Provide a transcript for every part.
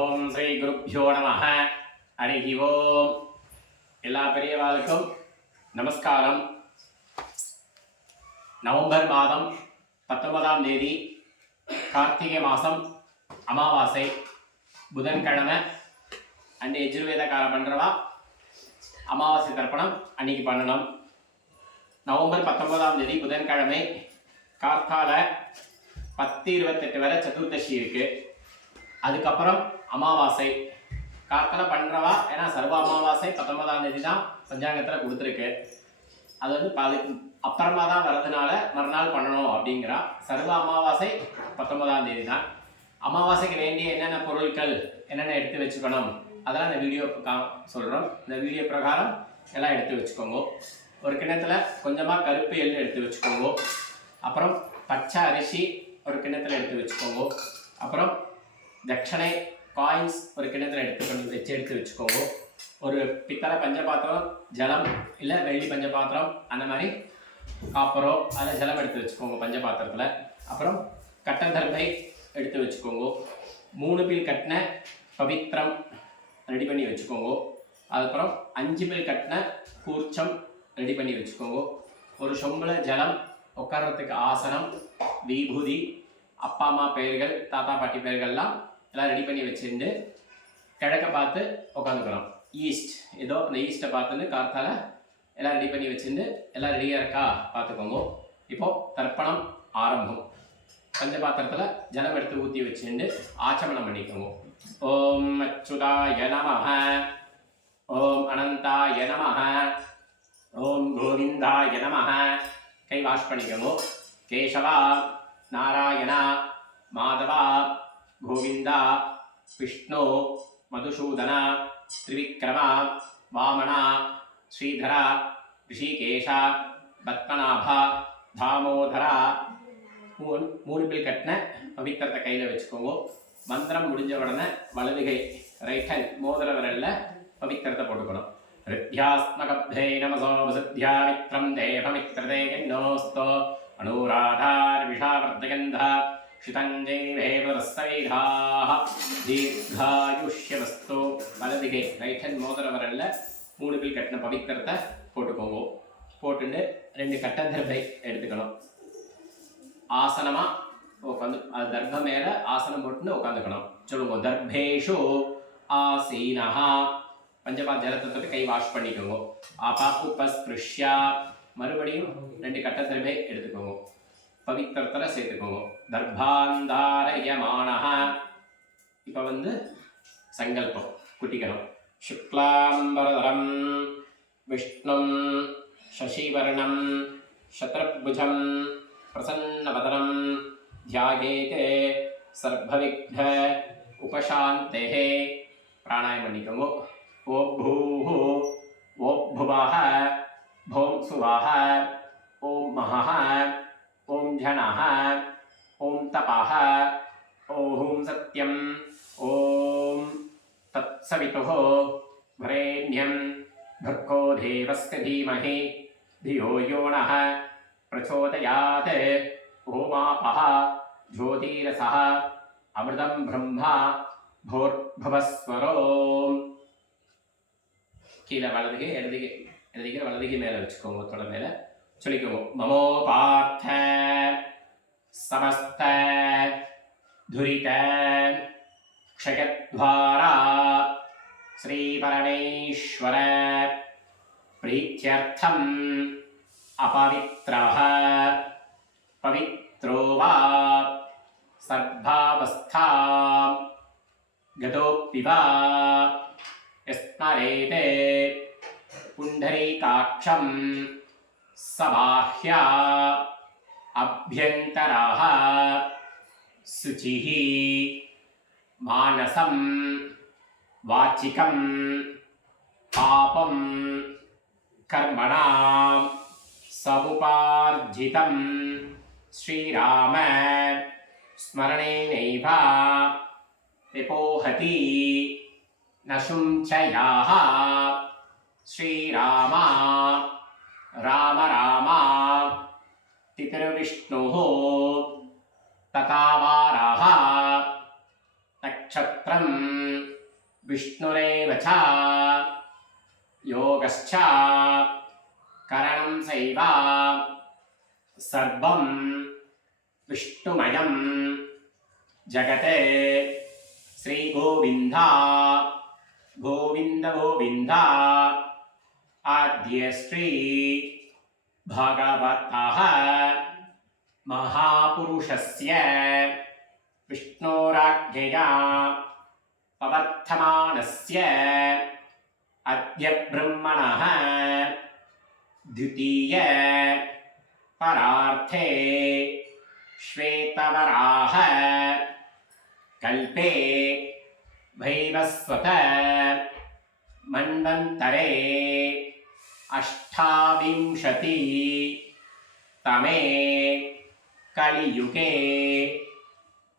ஓம் ஸ்ரீ குருப்யோ நமஹ. ஹரி ஓம். எல்லா பெரியவாளுக்கும் நமஸ்காரம். நவம்பர் மாதம் 19ஆம் தேதி கார்த்திகை மாதம் அமாவாசை புதன்கிழமை. அன்னை யஜுர்வேதக்கார பண்ணுறவா அமாவாசை தர்ப்பணம் அன்னைக்கு பண்ணணும். நவம்பர் 19ஆம் தேதி புதன்கிழமை கார்த்தால 10:28 வரை சதுர்தசி இருக்குது. அதுக்கப்புறம் அமாவாசை கார்த்தால பண்ணுறவா, ஏன்னா சர்வ அமாவாசை 19ஆம் தேதி தான் பஞ்சாங்கத்தில் கொடுத்துருக்கு. அது வந்து அப்புறமா தான் வரதுனால மறுநாள் பண்ணணும் அப்படிங்கிறா. சர்வ அமாவாசை 19ஆம் தேதி தான். அமாவாசைக்கு வேண்டிய என்னென்ன பொருட்கள் என்னென்ன எடுத்து வச்சுக்கணும் அதெல்லாம் இந்த வீடியோ சொல்கிறோம். இந்த வீடியோ பிரகாரம் எல்லாம் எடுத்து வச்சுக்கோங்க. ஒரு கிண்ணத்தில் கொஞ்சமாக கருப்பு எள் எடுத்து வச்சுக்கோங்க. அப்புறம் பச்சை அரிசி ஒரு கிண்ணத்தில் எடுத்து வச்சுக்கோங்க. அப்புறம் தட்சணை காயின்ஸ் ஒரு கிண்ணத்தில் எடுத்து வச்சுக்கோங்க. ஒரு பித்தளை பஞ்சபாத்திரம், ஜலம் இல்லை வெள்ளி பஞ்சபாத்திரம், அந்த மாதிரி காப்பரோ அதில் ஜலம் எடுத்து வச்சுக்கோங்க பஞ்சபாத்திரத்தில். அப்புறம் கட்ட தர்பை எடுத்து வச்சுக்கோங்க. 3 பில் கட்டின பவித்திரம் ரெடி பண்ணி வச்சுக்கோங்க. அதுக்கப்புறம் 5 பில் கட்டின கூர்ச்சம் ரெடி பண்ணி வச்சுக்கோங்க. ஒரு சொம்புல ஜலம், உட்கார்றதுக்கு ஆசனம், விபூதி, அப்பா அம்மா பெயர்கள், தாத்தா பாட்டி பெயர்கள்லாம் எல்லாம் ரெடி பண்ணி வச்சுட்டு கிழக்க பார்த்து உட்காந்துக்கிறோம். ஈஸ்ட் ஏதோ அந்த ஈஸ்ட்டை பார்த்துன்னு கார்த்தால எல்லாம் ரெடி பண்ணி வச்சுட்டு எல்லாம் ரெடியாக இருக்கா பார்த்துக்கோங்க. இப்போது தர்ப்பணம் ஆரம்பம். பஞ்சபாத்திரத்தில் ஜலம் எடுத்து ஊற்றி வச்சுட்டு ஆச்சமனம் பண்ணிக்கோங்க. ஓம் அச்சுதாய நமஹ, ஓம் அனந்தாய நமஹ, ஓம் கோவிந்தாய நமஹ. கை வாஷ் பண்ணிக்கோங்க. கேசவா, நாராயணா, மாதவா, கோவிந்தா, விஷ்ணு, மதுசூதனா, திரிவிக்ரமா, வாமனா, ஸ்ரீதரா, ரிஷிகேஷா, பத்மநாபா, தாமோதரா. 3 பில் கட்டின பவித்திரத்தை கையில் வச்சுக்கோங்க. மந்திரம் முடிஞ்ச உடனே வலதுகை ரைட் ஹேண்ட் மோதிர விரலில் பவித்திரத்தை போட்டுக்கணும். ரித்யாஸ்மகப்தே நமசோ வசுத்யா மித்ரம் தேவமித்ரதே கண்ணோஸ்தோ அனுராதார் விஷாவர்தகந்தா ஷிதஞ்சைவேவரஸ்தவைதாः தீர்காயுஷ்யவஸ்து. வலதுகை ரைட் ஹேண்ட் மோதிர விரலில் 3 பில் கட்டின பவித்திரத்தை போட்டுக்கோங்க. போட்டுட்டு 2 கட்ட தர்பை எடுத்துக்கணும். ஆசனமாக உட்காந்து அது தர்பம் மேலே ஆசனம் போட்டுன்னு உட்காந்துக்கணும். சொல்லுங்க, தர்பேஷு ஆசீனஹா. பஞ்சபாத் ஜலத்தை தொட்டு கை வாஷ் பண்ணிக்கோங்க. ஆபா உபஸ்பிருஷ்யா. மறுபடியும் 2 கட்ட தர்பை எடுத்துக்கோங்க. பவித்திரத்தில் சேர்த்துக்கோங்க. தர்பாந்தாரயமானஹ. இப்போ வந்து சங்கல்பம் குட்டிக்கணும். சுக்லாம்பரதரம் விஷ்ணும் சசிவர்ணம் சத்ருபுஜம் பிரசன்னவதனம் தியாயேதே சர்வவிக்ன உபசாந்தேஹே. பிராணாயம் பண்ணிக்கோங்க. ஓம் பூஹு, ஓம் புவஹ, ஓம் சுவஹ, ஓம் மஹஹ, ஓம் ஜனஹ, ஓம் தபஹ, ஓம் சத்யம், ஓம் தத்சவிதுः வரேண்யம் भर्गो देवस्य धीमहि धियो यो नः प्रचोदयात्. ओमापः ज्योतिरसः अमृतं ब्रह्मा भूर्भुवस्वरो. கீழே வலதுகை இடதுகை வலதுகை மேலே வச்சுக்கோங்க. தொட மேலே சொல்லிக்கோங்க. மமோ பார்த்த சமஸ்த துரித க்ஷயத்வாரா ஸ்ரீ பரமேஸ்வர பிரீத்யர்த்தம் அபவித்ரஹ பவித்ரோ வா சர்வாவஸ்தா கதோப்பி வா யஸ்மரேதே புண்டரீகாட்சம் சபாஹ்யா அப்யந்தரஹ சுச்சிஹ மானசம் வாச்சிகம் பாபம் கர்மணாம் சமுபார்ஜிதம் ஸ்ரீராம ஸ்மரணேனைவ விபோஹதி நசுஞ்சயாஹ. ஸ்ரீராமா ராம ராமா திதிர்விஷ்ணுः ததாவாராஹ नक्षत्रं विष्णुरेव च योगश्च करणं चैव सर्वं विष्णुमयं जगते श्रीगोविन्द गोविन्द गोविन्द आद्य श्री भगवतः महापुरुषस्य विष्णोराज्ञया पवर्तमानस्य अद्य ब्रह्मणः द्वितीय परार्थे श्वेतवराह कल्पे वैवस्वत मन्वन्तरे अष्टाविंशति तमे कलियुगे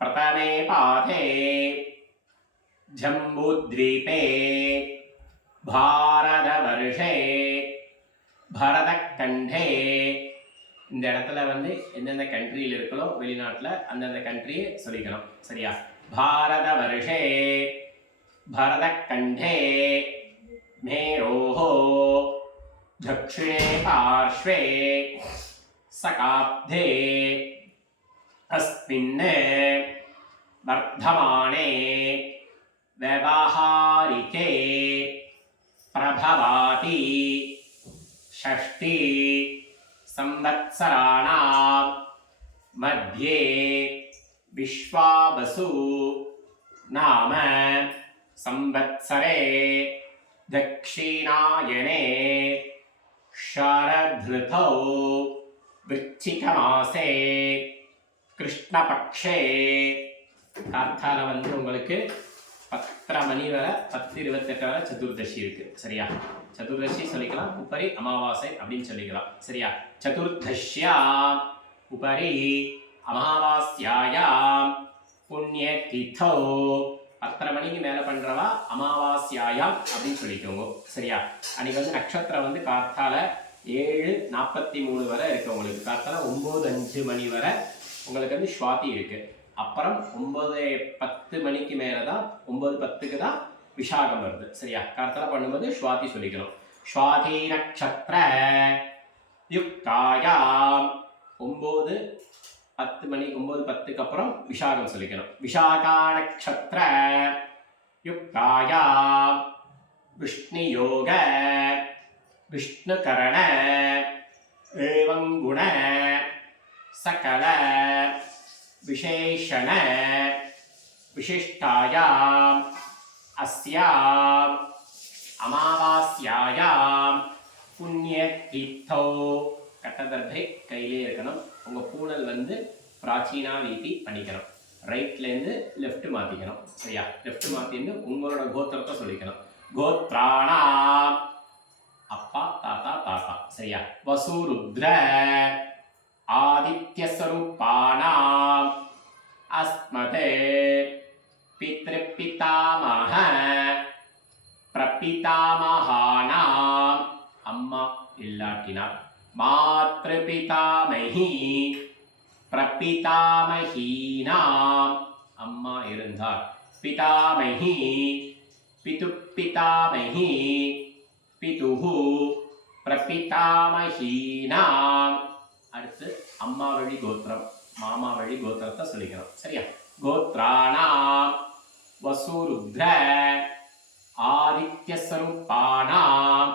प्रथमे पादे जम्बूद्वीपे भारतवर्षे भरतखण्डे இந்த இடத்துல வந்து எந்தெந்த கண்ட்ரியில் இருக்கோ வெளிநாட்டில் அந்தந்த கண்ட்ரியை சொல்லிக்கணும் சரியா பாரத வருஷே भरतखण्डे मेरोः दक्षिणे पार्श्वे सकाब्धे अस्मिन् वर्धमाने व्यवहारिके प्रभवाति षष्ठी संवत्सराणां मध्ये विश्वावसु नाम संवत्सरे दक्षिणायने शरदृतौ वृश्चिकमासे कृष्णपक्षे கார்த்தால வந்து உங்களுக்கு 10:30 மணி வரை 10:28 வரை சதுர்தசி இருக்கு சரியா சதுர்தசி சொல்லிக்கலாம் உபரி அமாவாசை அப்படின்னு சொல்லிக்கலாம் சரியா சதுர்தஷ்யா உபரி அமாவாஸ்யாயாம் புண்ணியதிதோ 10:30 மணிக்கு மேல பண்றவா அமாவாஸ்யாயாம் அப்படின்னு சொல்லிக்கோங்க சரியா அன்னைக்கு வந்து நட்சத்திரம் வந்து கார்த்தால 7:43 வரை இருக்கு உங்களுக்கு கார்த்தால 9:05 மணி வரை உங்களுக்கு வந்து ஸ்வாதி இருக்கு அப்புறம் 9:10 மணிக்கு மேல தான் 9:10க்கு தான் விஷாகம் வருது சரியா கார்த்தால பண்ணும்போது ஸ்வாதி சொல்லிக்கணும் ஸ்வாதி நட்சத்திர யுக்தாயாம் 9:10 மணி 9:10க்கு அப்புறம் விஷாகம் சொல்லிக்கணும் விஷாகா நட்சத்திர யுக்தாயாம் விஷ்ணு யோக விஷ்ணுகரண ஏவம் குண सकल विशेषण विशिष्टायाम अस्याम अमावास्यायाम पुण्यतिथौ கட்டதர்பை கையிலே இருக்கணும் உங்க பூனல் வந்து பிராச்சீனா வீதி பண்ணிக்கணும் ரைட்ல இருந்து லெஃப்ட் மாத்திக்கணும் சரியா லெஃப்ட் மாத்திட்டு உங்களோட கோத்திரத்தை சொல்லிக்கணும் கோத்ராணாம் அப்பா தாத்தா தாத்தா சரியா வசுருத்ர आदित्य स्वरूपाणाम अस्मते पितृपितामह प्रपितामहानाम अम्मा इल्लाटिना मातृपितामही प्रपितामहीनाम अम्मा इरुंदार पितामही पितुपितामही पितुः प्रपितामहीनाम அடுத்து அம்மா வழி கோத்திரம் மாமா வழி கோத்திரத்தை சொல்லிக்கணும் சரியா கோத்ராணாம் வசுருத்ர ஆதித்ய ஸ்வரூபாணாம்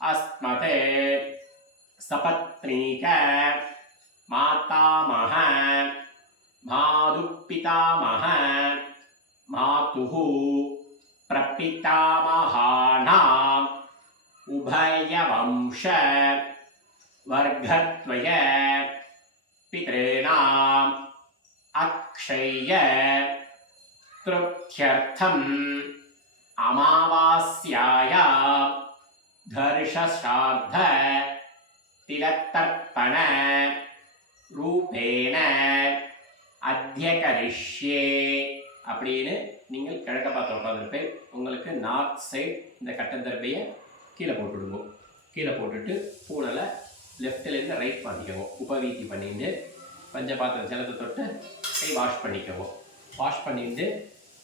அஸ்மதே சபத்னீக மாதாமஹ மாதுப்பிதாமஹ மாதுः பிரபிதாமஹானாம் உபயவம்ச वर्गत्वय पितॄणाम् अक्षय्य तृप्त्यर्थम् अमावास्याया धर्षश्राद्ध तिलतर्पण रूपेण अद्य करिष्ये அப்படின்னு நீங்கள் கிழக்க பார்த்து உட்காந்துருப்பேன் உங்களுக்கு நார்த் சைட் இந்த கட்டந்தர்பையை கீழே போட்டுடுங்க கீழே போட்டுட்டு பூனலை லெஃப்ட்லேருந்து ரைட் மாற்றிக்கோங்க உபவீதி பண்ணிட்டு பஞ்சபாத்திரம் ஜலத்தை தொட்டு கை வாஷ் பண்ணிக்கோங்க வாஷ் பண்ணிட்டு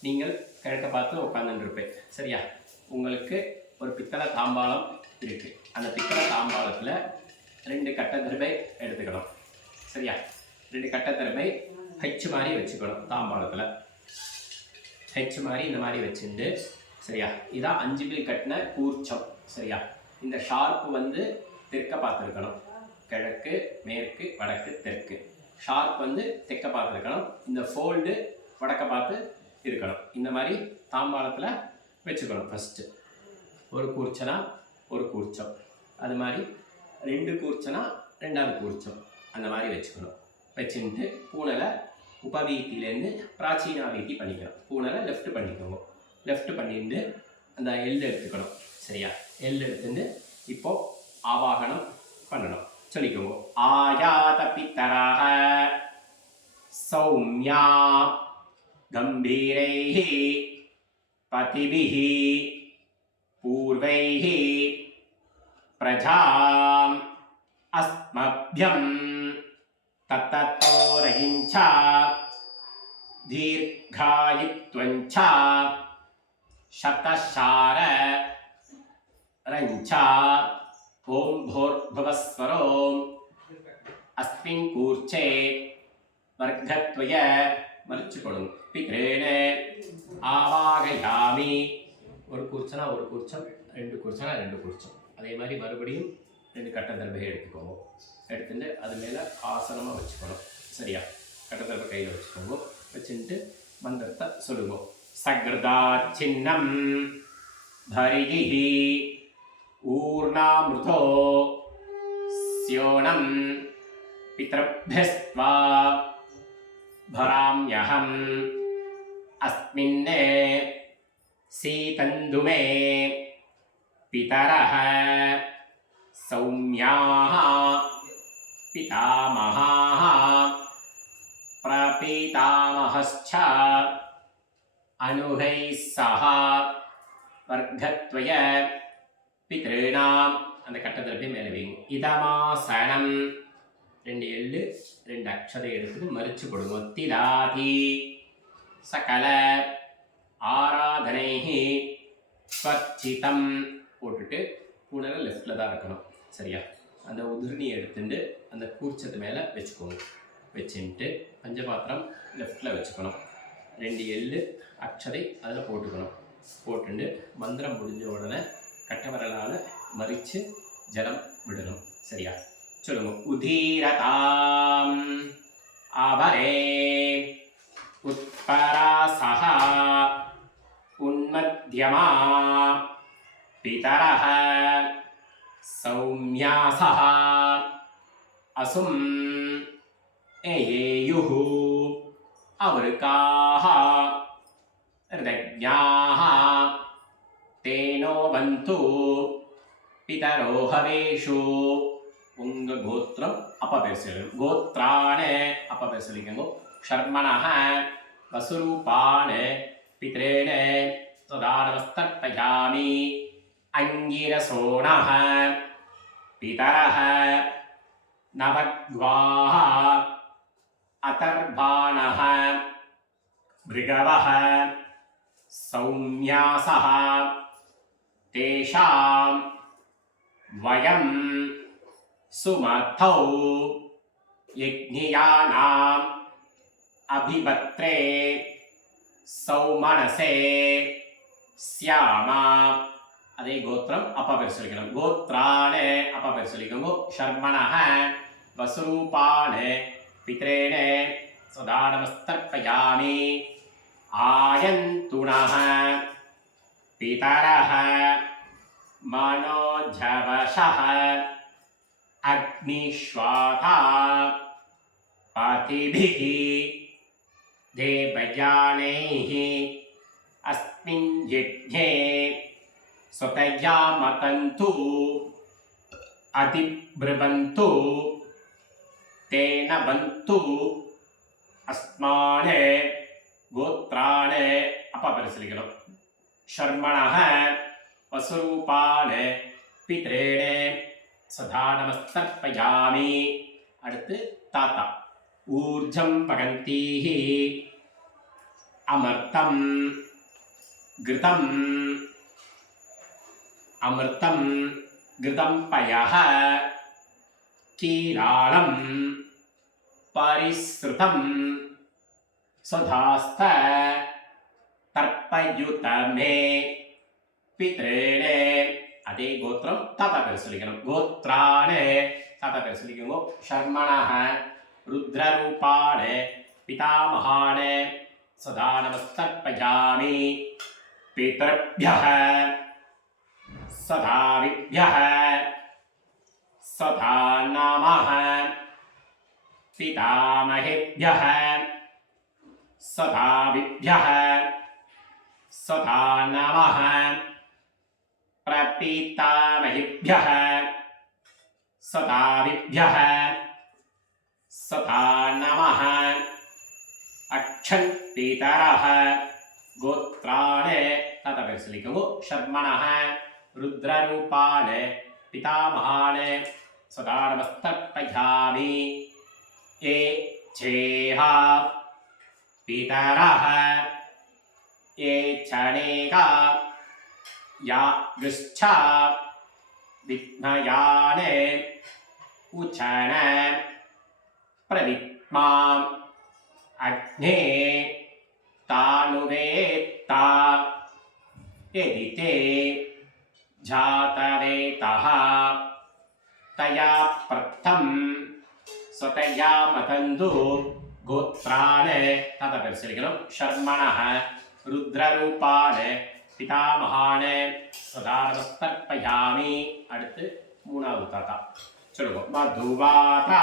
நீங்கள் கிழக்க பார்த்து உட்காந்துருப்பேன். சரியா? உங்களுக்கு ஒரு பித்தளை தாம்பாளம் இருக்குது. அந்த பித்தளை தாம்பாளத்தில் 2 கட்டை திருப்பை எடுத்துக்கணும். சரியா? 2 கட்டை திருப்பை ஹெச் மாதிரி வச்சுக்கணும். தாம்பாளத்தில் ஹெச் மாதிரி இந்த மாதிரி வச்சுட்டு, சரியா? இதான் 5 பில் கட்டின கூர்ச்சம். சரியா? இந்த ஷார்ப்பு வந்து தெற்க பார்த்துருக்கணும். கிழக்கு, மேற்கு, வடக்கு, தெற்கு. ஷார்ப் வந்து தெற்க பார்த்துருக்கணும். இந்த ஃபோல்டு வடக்க பார்த்து இருக்கணும். இந்த மாதிரி தாம்பாளத்தில் வச்சுக்கணும். ஃபஸ்ட்டு ஒரு கூர்ச்சனா ஒரு கூர்ச்சம், அது மாதிரி 2 கூர்ச்சனா 2வது கூர்ச்சம், அந்த மாதிரி வச்சுக்கணும். வச்சுட்டு பூனலை உபவீத்திலேருந்து பிராச்சீனா வீத்தி பண்ணிக்கணும். பூனலை லெஃப்ட் பண்ணிக்கோங்க. லெஃப்ட் பண்ணிட்டு அந்த எள் எடுத்துக்கணும். சரியா? எள் எடுத்துட்டு இப்போது ஆவாகனம் பண்ணணும். சொல்லிக்கோங்க. ஆயாத பித்தராக சௌமியா கம்பீரைஹி பதிபிஹி பூர்வைஹி பிரஜாம் அஸ்மப்யம் தத்தத்தோரகிஞ்ச தீர்காயித்வஞ்ச சதசார ரஞ்ச ஓம் பூர்புவஸ்வரோம் அஸ்மின் கூர்ச்சே வர்க்கத்வய மறிச்சுக்கொள்ளும் பித்ரேணே ஆவாகயாமி. ஒரு கூர்ச்சனா ஒரு கூர்ச்சம், 2 கூர்ச்சனா 2 கூர்ச்சம். அதே மாதிரி மறுபடியும் 2 கட்ட தர்பை எடுத்துக்கோங்க. எடுத்துட்டு அது மேலே ஆசனமாக வச்சுக்கணும். சரியா? கட்ட தர்பை கையில் வச்சுக்கோங்க. வச்சுட்டு மந்திரத்தை சொல்லுங்க. சக்ருதா சின்னம் தரிகி ஊர்ணாமிருதோ ஸ்யோனம் பித்ருப்யஸ்த்வா பராம்யஹம் அஸ்மின்னே சீதந்துமே பிதரஹ சௌம்யாஹ பிதாமஹாஹ பிரபீதாமஹஸ்ச அனுகைः சஹ வர்க்கத்வய பித்ருணாம். அந்த கட்டத்திற்கு மேலே வைங்க. இதமாசனம் 2 எள்ளு 2 அக்ஷதை எடுத்துட்டு மறிச்சு கொடுங்க. திலாதி சகல ஆராதனைஹி ஸ்வர்ச்சிதம் போட்டுட்டு பூனலை லெஃப்டில் தான் இருக்கணும். சரியா? அந்த உதிர்ணி எடுத்துட்டு அந்த கூர்ச்சத்து மேலே வச்சுக்கோங்க. வச்சுட்டு பஞ்சபாத்திரம் லெஃப்டில் வச்சுக்கணும். 2 எள்ளு அக்ஷதை அதில் போட்டுக்கணும். போட்டுட்டு மந்திரம் முடிஞ்ச உடனே கட்டவரலால் மறித்து ஜலம் விடணும். சரியா? சொல்லுங்க. உதீரதாம் அவரே உத்பராசஹ உன்மத்யமா பிதரஹ சௌம்யாசஹ அசும் ஏயுஹு அவருக்காஹ ஹிருதஜ்ஞாஹ தேனோ பந்து பிதரோ ஹவேஷு. உங்க கோத்திரம் அப்பா பேர் சொல்லுங்க. கோத்ரானே அப்பா பேர் சொல்லிக்கோங்க. ஷர்மணஹ வசுரூபானே பித்ரேணே சதானவஸ்தர்ப்பயாமி. அங்கிரசோணஹ பிதரஹ நவக்வாஹ அதர்பாணஹ பிருகவஹ சௌம்யாசஹ தேஷாம் வயம் சுமத்தௌ யக்ஞயானாம் அபிபத்ரே சௌமனசே ஸ்யாமா. அதே கோத்திரம் அப்பா பேர் சொல்லிக்கணும். கோத்ரானே அப்பா பேர் சொல்லிக்கோங்க. ஷர்மணஹ வசுரூபானே பித்ரேணே சதானமஸ்தர்ப்பயாமி. ஆயந்துணஹ பிதரஹ மனோஜவஷஹ அக்னிஷ்வாதா பதிபிஹி தேவயானைஹி அஸ்மின் யஜ்ஞே ஸ்வதயா மதந்து அதிப்ருவந்து தேன பந்து அஸ்மானே. கோத்ரானே அப்பா பேர் சொல்லிக்கணும். ஷர்மணஹ வசுரூபானே பித்ரேணே சதா நமஸ்தர்ப்பயாமி. அடுத்து தாத்தா. ஊர்ஜம் பகந்தீஹி अमृतं घृतं अमृतं घृतं पयः कीलालं परिसृतं सुधास्त तर्पयुत मे पितृणे அதே கோத்திரம் தாத்தா பேர் சொல்லிக்கணும் கோத்ராணே தாத்தா பேர் சொல்லிக்கோங்க சர்மணः ருத்ரரூபாணே பிதாமகாணே சதா நமஸ்தர்ப்பயாமி பிதர்भ्यः सदाविभ्यः सदा नमः पितामहेभ्यः सदाविभ्यः सदा नमः प्रपितामहेभ्यः सदाविभ्यः सदा नमः अक्षन्पितरः गोत्राणे ताता पेर लिखो शर्मणः रुद्ररूपाणे पितामहाने सदा नमस्तर्पयामि ये चेह पितरः ये चनेका या गृश्च विद्मयाने उचन प्रविद्माम् अग्ने तानुवेत्ता यदि ते जातवेतः तया प्रथम स्वतया मतन्तु गोत्राणे ताता पेर लिखணும் शर्मणः रुद्ररूपाणे पितामहाने सदा नमस्तर्पयामि அடுத்து மூணாவது தாத்தா சொல்லுங்க மதுவாதா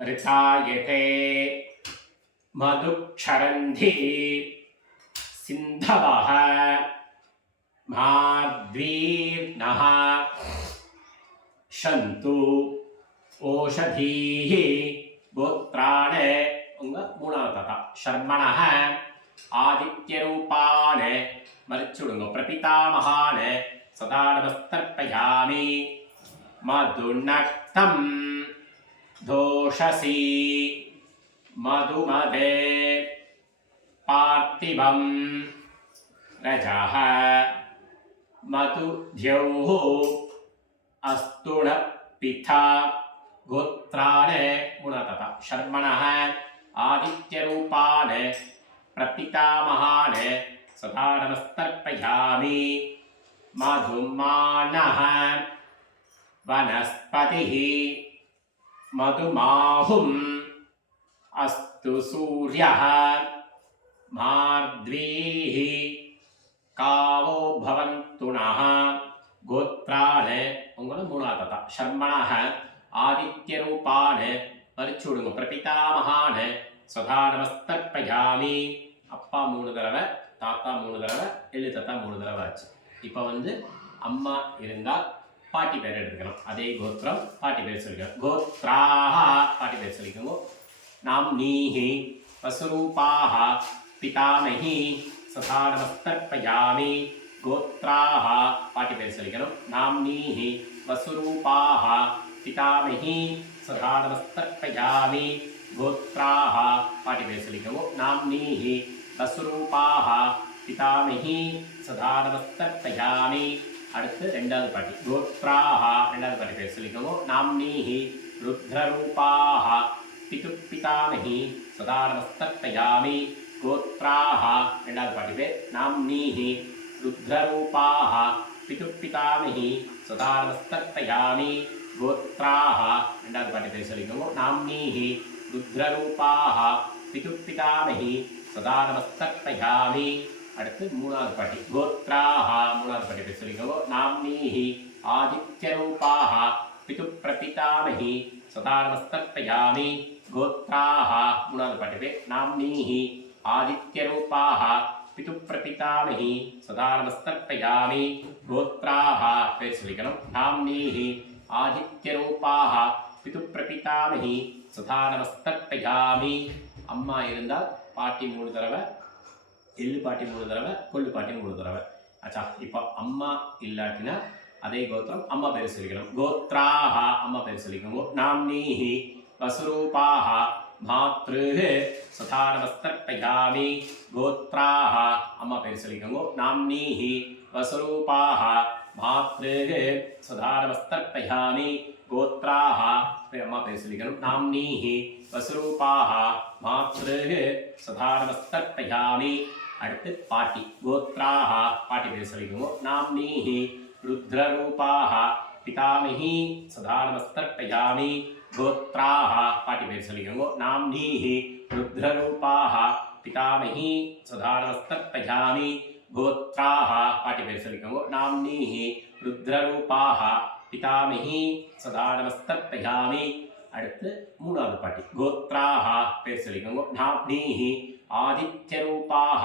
ரிதாயதே மதுக்ஷரந்தி சிந்தவः மாத்வீர்ணः ஷந்து ஓஷதீः கோத்ராணே உங்க மூணாவது தாத்தா शर्मणः आदित्यरूपाणे मरिचुडुंग प्रपितामहाने सदा नमस्तर्पयामि मधुनक्तं दोषसी मधुमदे पार्थिवं रजः मधुद्यौः अस्तुणपिथा गोत्राणे गुणतः शर्मणः आदित्यरूपाणे प्रपितामहाने सदा नमस्तर्पयामि मधुमानः वनस्पतिः मधुमाहुम् अस्तु सूर्यः मार्द्वीः कावो भवन्तु नः गोत्राणे उंगल मूणातः शर्मणः आदित्यरूपाणे परिचूडुंग प्रपितामहाने सदा नमस्तर्पयामि அப்பா 3 தடவை தாத்தா 3 தடவை எள்ளு தாத்தா 3 தடவை ஆச்சு. இப்போ வந்து அம்மா இருந்தால் பாட்டி பேர் எடுத்துக்கணும். அதே கோத்திரம் பாட்டி பேர் சொல்லிக்கணும். கோத்ராஹ பாட்டி பேர் சொல்லிக்கோங்க. நாம்னீஹி வசுரூபாஹ பிதாமஹி சதா நமஸ்தர்ப்பயாமி கோத்ராஹ பாட்டி பேர் சொல்லிக்கணும். நாம்னீஹி வசுரூபாஹ பிதாமஹி சதா நமஸ்தர்ப்பயாமி गोत्राः पाटी पेर लिखो नाम्नीः वसुरूपाः पितामही सदा नमस्तर्पयामि அடுத்து ரெண்டாவது பாட்டி கோத்ராः ரெண்டாவது பாட்டி பேர் लिखो नाम्नीः रुद्ररूपाः पितुपितामही सदा नमस्तर्पयामि गोत्राः ரெண்டாவது பாட்டி பேர் नाम्नीः रुद्ररूपाः पितुपितामही सदा नमस्तर्पयामि गोत्राः ரெண்டாவது பாட்டி பேர் लिखो नाम्नीः रुद्ररूपाः पितुपितामही सदा नमस्तर्पयामि அடுத்து மூணாவது பாட்டி கோத்ராஹ மூணாவது பாட்டி பேர் சொல்லிக்கோ நாம்னீஹி ஆதித்யரூபாஹ பிதுப்பிரபிதாமஹி சதா நமஸ்தர்ப்பயாமி கோத்ராஹ மூணாவது பாட்டி பேர் நாம்னீஹி ஆதித்யரூபாஹ பிதுப்பிரபிதாமஹி சதா நமஸ்தர்ப்பயாமி கோத்ராஹ பேர் சொல்லிக்கணும் நாம்னீஹி ஆதித்யரூபாஹ பிதுப்பிரபிதாமஹி சதா நமஸ்தர்ப்பயாமி அம்மா இருந்தால் பாட்டி 3 தடவை எள்ளு பாட்டி 3 தடவை கொள்ளு பாட்டி 3 தடவை ஆச்சா. இப்போ அம்மா இல்லாட்டினா அதே கோத்திரம் அம்மா பேர் சொல்லிக்கணும். கோத்ராஹ அம்மா பேர் சொல்லிக்கோங்க. நாம்னீஹி வசுரூபாஹ மாத்ருः சதா நமஸ்தர்ப்பயாமி கோத்ராः அம்மா பேர் சொல்லிக்கோங்க நாம்னீः வசுரூபாः மாத்ருः சதா நமஸ்தர்ப்பயாமி கோத்ராः அம்மா பேர் சொல்லிக்கணும் நாம்னீः வசுரூபாः மாத்ருः சதா நமஸ்தர்ப்பயாமி அடுத்து பாட்டி கோத்ராः பாட்டி பேர் சொல்லிக்கோங்க நாம்னீः ருத்ரரூபாः பிதாமகி சதா நமஸ்தர்ப்பயாமி கோத்ராः பாட்டி பேர் சொல்லிக்கோங்க நாம்னீः ருத்ரரூபாः பிதாமகி சதா நமஸ்தர்ப்பயாமி கோத்ராः பாட்டி பேர் சொல்லிக்கோங்க நாம்னீः ருத்ரரூபாः பிதாமகி சதா நமஸ்தர்ப்பயாமி அடுத்து மூணாவது பாட்டி கோத்ராः பேர் சொல்லிக்கோங்க நாம்னீः ஆதித்யரூபாः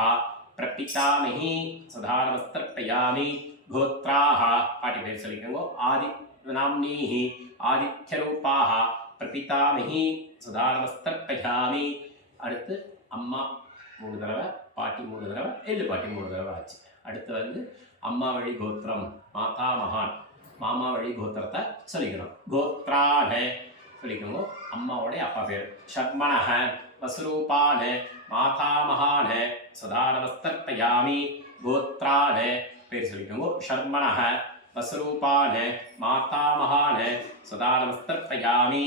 பிரபிதாமகி சதா நமஸ்தர்ப்பயாமி கோத்ராः பாட்டி பேர் சொல்லிக்கோங்க நாம்னீः ஆதித்யரூபாः பிரபிதாமகி சதா நமஸ்தர்ப்பயாமி அடுத்து அம்மா 3 தடவை பாட்டி 3 தடவை எள்ளு பாட்டி 3 தடவை ஆச்சு அடுத்து வந்து அம்மா வழி கோத்திரம் மாதா மகான் மாமா வழி கோத்திரத்தை சொல்லிக்கணும் கோத்ரான சொல்லிக்கோங்க அம்மாவோடைய அப்பா பேர் ஷர்மணஹ வசுரூபான மாதா மகான சதா நமஸ்தர்ப்பயாமி கோத்ரான பேர் சொல்லிக்கோங்க ஷர்மணஹ வசுரூபான மாதா மகான சதா நமஸ்தர்ப்பயாமி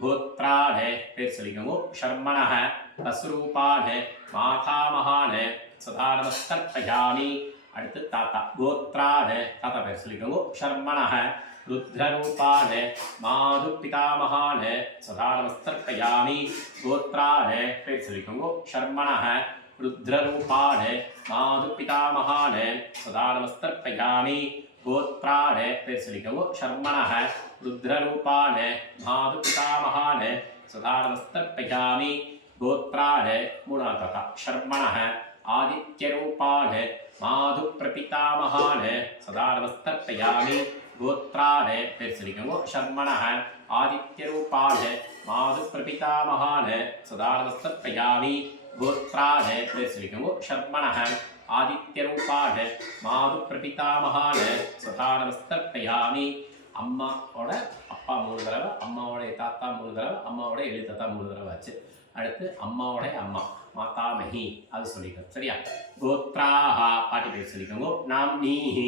கோத்ரான பேர் சொல்லிக்கோங்க ஷர்மணஹ வசுரூபான மாதா மகான சதா நமஸ்தர்ப்பயாமி அடுத்து தாத்தா கோத்ரான தாத்தா பேர் சொல்லிக்கோங்க ஷர்மணஹ ருத்ரரூபான மாது பிதாமகான சதா நமஸ்தர்ப்பயாமி கோத்ரான பேர் சொல்லிக்கோங்க ஷர்மணஹ ருத்ரரூபான மாது பிதாமகான சதா நமஸ்தர்ப்பயாமி கோத்ரான பேர் சொல்லிக்கோங்க ஷர்மணஹ ருத்ரரூபான மாது பிதாமகான சதா நமஸ்தர்ப்பயாமி கோத்ரான மூணாவது தாத்தா ஷர்மணஹ ஆதித்யரூபான மாது பிரபிதாமகான சதா நமஸ்தர்ப்பயாமி கோத்ரான பேர் சொல்லிக்கோங்க ஷர்மணஹ ஆதித்யரூபான மாது பிரபிதாமகான சதா நமஸ்தர்ப்பயாமி கோத்ரான பேர் சொல்லிக்கோங்க ஷர்மணஹ ஆதித்யரூபான மாது பிரபிதாமகான சதா நமஸ்தர்ப்பயாமி அம்மாவோட அப்பா 3 தடவை அம்மாவோடைய தாத்தா 3 தடவை அம்மாவோட எள்ளு தாத்தா 3 தடவை ஆச்சு அடுத்து அம்மாவோடைய அம்மா மாதாமகி அது சொல்லிக்கணும் சரியா கோத்ராः பாட்டி பேர் சொல்லிக்கோங்க நாம்னீः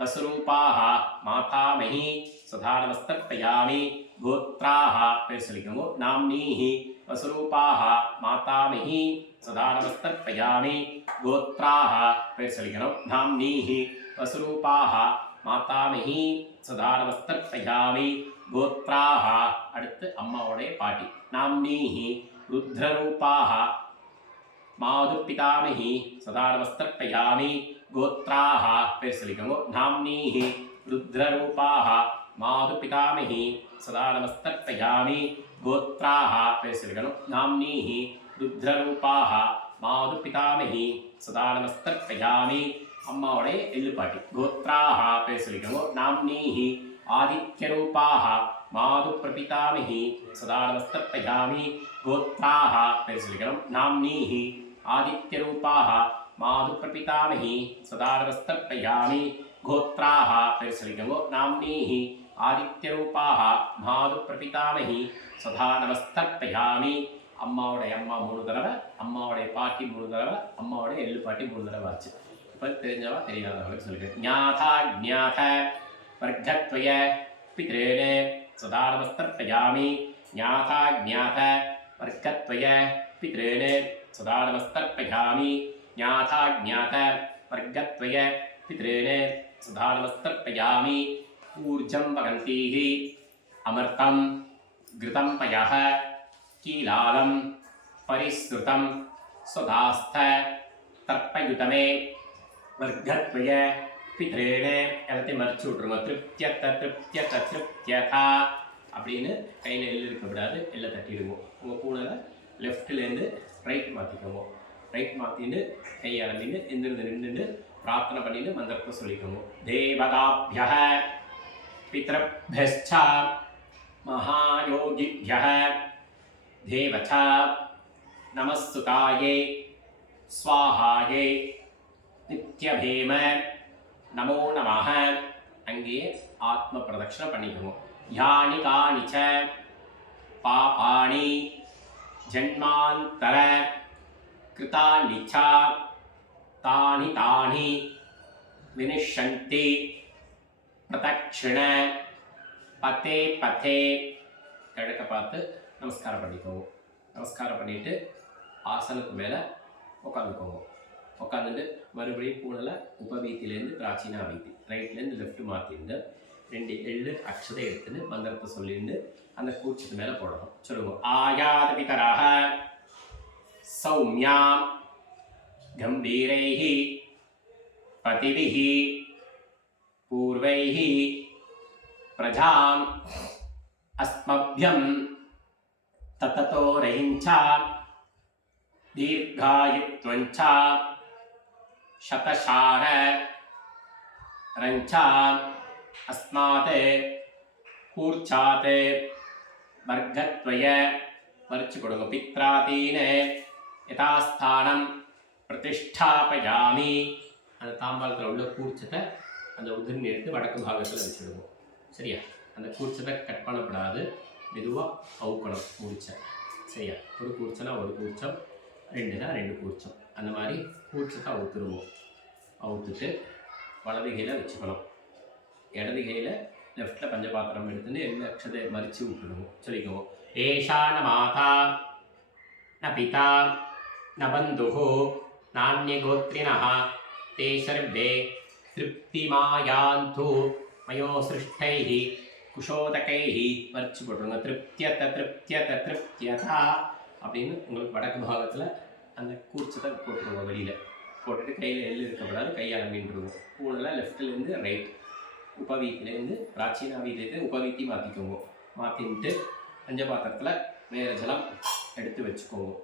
வசுரூபாः மாதாமகி சதா நமஸ்தர்ப்பயாமி கோத்ராः பேர் சொல்லிக்கோங்க நாம்னீः வசுரூபாः மாதாமகி சதா நமஸ்தர்ப்பயாமி கோத்ராः பேர் சொல்லிக்கணும் நாம்னீः வசுரூபாः மாதாமகி சதா நமஸ்தர்ப்பயாமி கோத்ராः அடுத்து அம்மாவோடைய பாட்டி நாம்னீः ருத்ரரூபாः மாது பிதாமகி சதா நமஸ்தர்ப்பயாமி கோத்ராः பேர் சொல்லிக்கோங்க நாம்னீः ருத்ரரூபாः மாது பிதாமகி சதா நமஸ்தர்ப்பயாமி கோத்ராः பேர் சொல்லிக்கணும் நாம்னீः ருத்ரரூபாः மாது பிதாமகி சதா நமஸ்தர்ப்பயாமி அம்மாவோடைய எள்ளு பாட்டி கோத்ராः பேர் சொல்லிக்கோங்க நாம்னீः ஆதித்யரூபாः மாது பிரபிதாமகி சதா நமஸ்தர்ப்பயாமி கோத்ராः பேர் சொல்லிக்கணும் நாம்னீः ஆதித்யரூபாः மாது பிரபிதாமகி சதா நமஸ்தர்ப்பயாமி கோத்ராः பேர் சொல்லிக்கோங்க நாம்னீः ஆதித்யரூபாः மாது பிரபிதாமகி சதா நமஸ்தர்ப்பயாமி அம்மாவோடைய அம்மா 3 தடவை அம்மாவோடைய பாட்டி 3 தடவை அம்மாவோடைய எள்ளு பாட்டி 3 தடவை ஆச்சு இப்போ தெரிஞ்சவா தெரியாதவங்களுக்கு சொல்லிக்கிறேன் ஞாதா ஜ்ஞாத வர்க்கத்வய பித்ரேணே சதா நமஸ்தர்ப்பயாமி ஞாதா ஜ்ஞாத வர்க்கத்வய பித்ரேணே சதா நமஸ்தர்ப்பயாமி ஞாதா ஜ்ஞாத வர்க்கத்வய பித்ரேணே சதா நமஸ்தர்ப்பயாமி ஊர்ஜம் வகந்தீः அமர்த்தம் கிருதம் பயः கீலாலம் பரிஸ்ருதம் ஸ்வதாஸ்த தர்ப்பயுதமே வர்க்கத்வய பித்ரேணே எல்லாத்தையும் மறைச்சு விட்ருங்க திருப்தியத்த திருப்தியத்த திருப்தியதா அப்படின்னு கையில் எள்ளு இருக்கக்கூடாது எல்லாம் தட்டிடுவோம் உங்கள் கூட லெஃப்ட்லேருந்து ரைட் மாற்றிக்கோங்க ரைட் மாற்றிட்டு கையை அலம்பின்னு எந்திருந்து நின்றுட்டு பிரார்த்தனை பண்ணிட்டு மந்திரத்தை சொல்லிக்கோங்க தேவதாபியः பித்ரப்யஸ்ச மகாயோகிभ्यः தேவச்ச நமஸ்சுதாயே ஸ்வாஹாயே நித்யபேம நமோ நமः அங்கேயே ஆத்ம பிரதட்சணை பண்ணிக்கோங்க யானி காணிச்ச பாபாணி ஜன்மாந்தர கிருதானி ச தானி தானி வினிஷந்தி பிரதக்ஷிண பதே பதே. கிழக்க பார்த்து நமஸ்காரம் பண்ணிக்கோங்க. நமஸ்காரம் பண்ணிவிட்டு ஆசனத்துக்கு மேலே உட்காந்துக்கோங்க. உட்காந்துட்டு மறுபடியும் பூனில் உபவீத்திலேருந்து பிராச்சீனா வீதி ரைட்லேருந்து லெஃப்ட் மாற்றிருந்து 2 எள்ளு அக்ஷதை எடுத்துன்னு மந்திரத்தை சொல்லிட்டு அந்த கூச்சத்து மேலே போடணும். சொல்லுவோம். ஆயாத பிதராக சௌமியா கம்பீரைஹி பதிபிஹி பூர்வைஹி பிரஜாம் அஸ்மப்யம் தத்ததோ ரஹிஞ்சா தீர்காயுத்வஞ்சா சதசார ரஞ்சா அஸ்மாத் கூர்ச்சாத் வர்க்கத்வய வரிச்சு கொடுங்க. பித்ராதீன யதாஸ்தானம் பிரதிஷ்டாபயாமி. அந்த தாம்பாளத்தில் உள்ள கூர்ச்சத்தை அந்த உதிர்ந்து எடுத்து வடக்கு பாகத்தில் வச்சுடுவோம். சரியா? அந்த கூர்ச்சத்தை கட் பண்ணப்படாது, மெதுவாக அவுக்கணும் முடிச்ச. சரியா? ஒரு கூர்ச்சனா ஒரு கூர்ச்சம், 2னா 2 கூர்ச்சம், அந்த மாதிரி கூர்ச்சத்தை அவுத்துருவோம். அவுத்துட்டு வலது கையில் வச்சுக்கணும். இடது கையில் லெஃப்டில் பஞ்சபாத்திரம் எடுத்துன்னு எள்ளு அக்ஷதை மறித்து விட்டுடுவோம். சொல்லிக்குவோம். ஏஷா ந மாதா ந பிதா ந பந்துஹு நான்யகோத்ரிணः தே சர்வே திருப்திமாயாந்து மயோ சிருஷ்டைः குஷோதகைः மறிச்சு போட்டுருங்க. திருப்தியத திருப்தியத திருப்தியதா அப்படின்னு உங்களுக்கு வடக்கு பாகத்தில் அந்த கூர்ச்சத்தை போட்டுருவோம். வெளியில் போட்டுட்டு கையில் எள்ளு இருக்கக்கூடாது, கையால் மீண்டுருவோம். பூனில் லெஃப்ட்லேருந்து ரைட் உபவீத்திலேருந்து பிராச்சீனா வீட்டிலேருந்து உபவீத்தி மாற்றிக்கோங்க. மாற்றிட்டு பஞ்சபாத்திரத்தில் வேறு ஜலம் எடுத்து வச்சுக்கோங்க.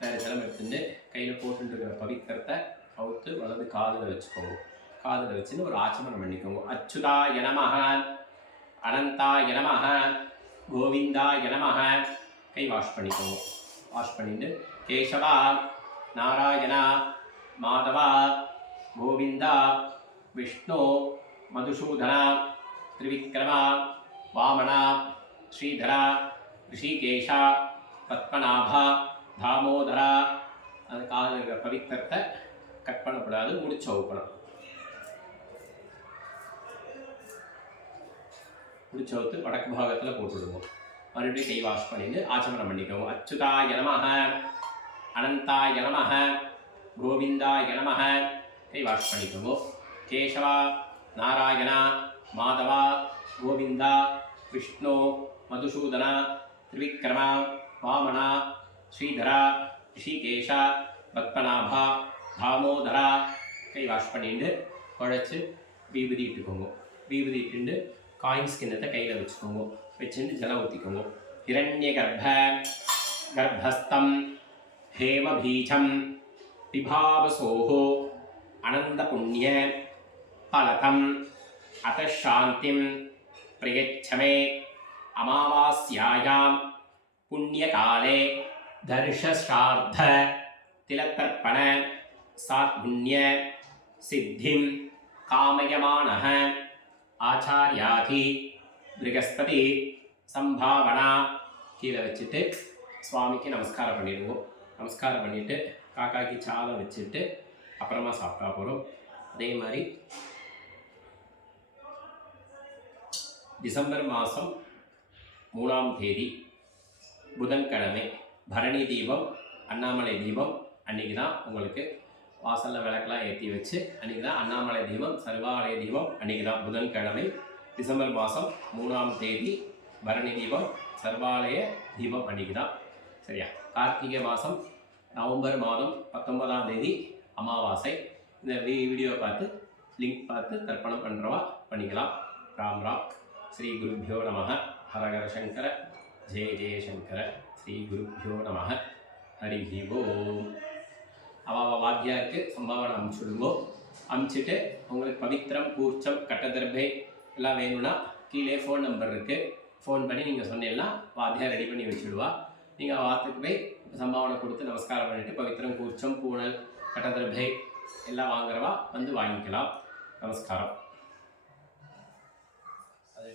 வேறு ஜலம் எடுத்துட்டு கையில் போட்டுருக்கிற பவித்திரத்தை அவுத்து வலது காதில் வச்சுக்கோங்க. காதில் வச்சுன்னு ஒரு ஆச்சமனம் பண்ணிக்கோங்க. அச்சுதாய நமஹ அனந்தாய நமஹ கோவிந்தாய நமஹ. கை வாஷ் பண்ணிக்கோங்க. வாஷ் பண்ணிட்டு கேசவா நாராயணா மாதவா கோவிந்தா விஷ்ணு மதுசூதனா திரிவிக்ரமா வாமனா ஸ்ரீதரா ரிஷிகேஷா பத்மநாபா தாமோதரா. அந்த காதில் இருக்கிற பவித்திரத்தை கட் பண்ணக்கூடாது, முடிச்சு அவுக்கணும். முடிச்சு அவுத்து வடக்கு பாகத்தில் போட்டுவிடுவோம். மறுபடியும் கை வாஷ் பண்ணிட்டு ஆச்சமனம் பண்ணிக்கோங்க. அச்சுதாய நமஹ அனந்தாய நமஹ கோவிந்தாய நமஹ. கை வாஷ் பண்ணிக்கோங்க. கேசவா நாராயணா மாதவா கோவிந்தா விஷ்ணு மதுசூதனா திரிவிக்ரமா வாமனா ஸ்ரீதரா ரிஷிகேஷா பத்மநாபா தாமோதரா. கை வாஷ் பண்ணிட்டு குழைச்சி விபூதி இட்டுக்கோங்க. விபூதி இட்டுண்டு காயின்ஸ் கிண்ணத்தை கையில் வச்சுக்கோங்க. வச்சுட்டு ஜலம் ஊற்றிக்கோங்க. ஹிரண்ய கர்ப்பஸ்தம் ஹேமபீஜம் பிபாவசோஹோ அனந்த புண்ணிய பலதம் அத சாந்திம் பிரயச்சமே அமாவாஸ்யாயாம் புண்ணியகாலே தர்ஷஸ்ரார்த்த திலத்தர்ப்பண சாத்புண்ணிய சித்திம் காமயமானஹ ஆச்சாரியாதி பிருகஸ்பதி சம்பாவனா. கீழே வச்சுட்டு சுவாமிக்கு நமஸ்காரம் பண்ணிடுவோம். நமஸ்காரம் பண்ணிவிட்டு காக்காய்க்கு சாலை வச்சுட்டு அப்புறமா சாப்பிட்டா போகிறோம். அதே மாதிரி டிசம்பர் மாதம் 3ஆம் தேதி புதன்கிழமை பரணி தீபம் அண்ணாமலை தீபம் அன்றைக்கி தான் உங்களுக்கு வாசலில் விளக்கெலாம் ஏற்றி வச்சு அன்றைக்கி தான் அண்ணாமலை தீபம் சர்வாலய தீபம் அன்றைக்கி தான் புதன்கிழமை டிசம்பர் மாதம் 3ஆம் தேதி பரணி தீபம் சர்வாலய தீபம் அன்றைக்கி தான். சரியா? கார்த்திகை மாதம் நவம்பர் மாதம் 19ஆம் தேதி அமாவாசை. இந்த வீடியோ பார்த்து லிங்க் பார்த்து தர்ப்பணம் பண்ணுறவா பண்ணிக்கலாம். ராம் ராம். ஸ்ரீ குருப்பியோ நமஹ. ஹரஹர சங்கர ஜெய ஜெயசங்கர. ஸ்ரீ குருப்பியோ நமஹ. ஹரி ஓம். அவள் வாத்தியாருக்கு சம்பாவனை அனுப்பிச்சுடுங்கோ. அனுப்பிச்சிட்டு உங்களுக்கு பவித்திரம் கூர்ச்சம் கட்டதர்பை எல்லாம் வேணும்னா கீழே ஃபோன் நம்பர் இருக்குது. ஃபோன் பண்ணி நீங்கள் சொன்னீங்கன்னா வாத்தியார் ரெடி பண்ணி வச்சுடுவா. நீங்கள் வாத்துக்கு போய் சம்பாவனை கொடுத்து நமஸ்காரம் பண்ணிவிட்டு பவித்திரம் கூர்ச்சம் பூனல் கட்டதர்பை எல்லாம் வாங்குறவா வந்து வாங்கிக்கலாம். நமஸ்காரம். அது